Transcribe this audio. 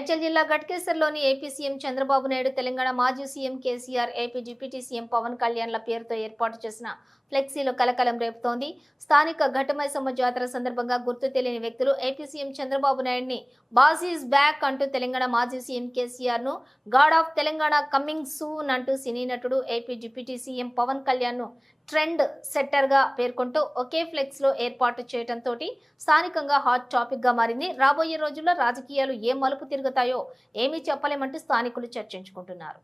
మేడ్చల్ జిల్లా ఘట్కేసర్లోని AP CM Chandrababu Naidu, Telangana మాజీ CM KCR, AP deputy CM Pawan కళ్యాణ్ల పేరుతో ఏర్పాటు చేసిన ఫ్లెక్సీలో కలకలం రేపుతోంది. స్థానిక ఘటమైసమ్మ జాతర సందర్భంగా గుర్తు తెలియని వ్యక్తులు ఏపీ సీఎం చంద్రబాబు నాయుడిని బాస్ ఈజ్ బ్యాక్ అంటూ, తెలంగాణ మాజీ సీఎం కేసీఆర్ ను god of Telangana coming soon అంటూ సినీ నటుడు AP deputy CM Pawan Kalyan ను ట్రెండ్ సెట్టర్ గా పేర్కొంటూ ఒకే ఫ్లెక్స్ లో ఏర్పాటు చేయడంతో స్థానికంగా హాట్ టాపిక్ గా మారింది. రాబోయే రోజుల్లో రాజకీయాలు ఏ మలుపు తిరుగుతాయో ఏమీ చెప్పలేమంటూ స్థానికులు చర్చించుకుంటున్నారు.